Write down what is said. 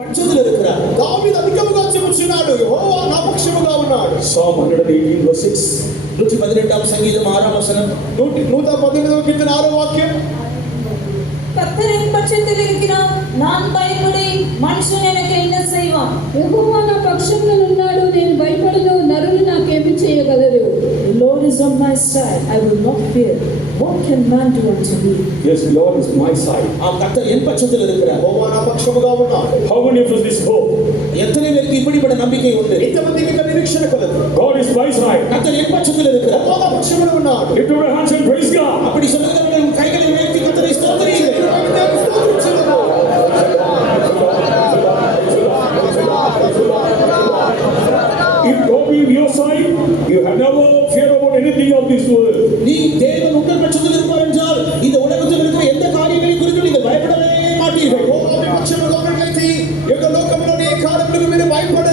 పక్షములు இருக்கிறார். దావీదు అధికముగా చెప్పుచున్నాడు, యెహోవా నా పక్షముగా ఉన్నాడు. Psalm 118 verse 6. 118వ సంగీతం 6వ వచనం. 118వ కీర్తన 6వ వాక్యం. கர்த்தர் என் பட்சத்தில் இருக்கிறார், நான் பயப்படேன், மனுஷன் எனக்கு என்ன செய்வான்? యెహోవా నా పక్షంలో ఉన్నాడు, నేను భయపడను, నరులు నాకేమి చేయగలరు? The Lord is on my side, I will not fear. What can man do unto me? Yes, the Lord is my side. கர்த்தர் என் பட்சத்தில் இருக்கிறார். యెహోవా నా పక్షముగా ఉన్నాడు. How many of us this hope? எத்தனை பேருக்கு இப்படிப்பட்ட நம்பிக்கை உண்டு? ఎంతమందికి இந்த నిరీక్షణ కలదు? God is my side. கர்த்தர் என் பட்சத்தில் இருக்கிறார். యెహోవా నా పక్షమున ఉన్నాడు. Lift up your hands and praise God. அப்படி சொல்லுகிறவர்கள் கைகளை உயர்த்தி கர்த்தரை ஸ்தோத்திரியுங்கள். If God be on your side, you have never fear about anything of this world. நீ தேவன் உங்கள் பட்சத்தில் இருப்பார் என்றால் இந்த உலகத்தில் இருக்கிற எந்த காரியங்களை குறித்து நீங்கள் பயப்படவே மாட்டீர்கள். యెహోవా మీ పక్షముగా ఉన్నట్లయితే ఈ లోకములోని ఏ కార్యములకు మీరు భయపడరు.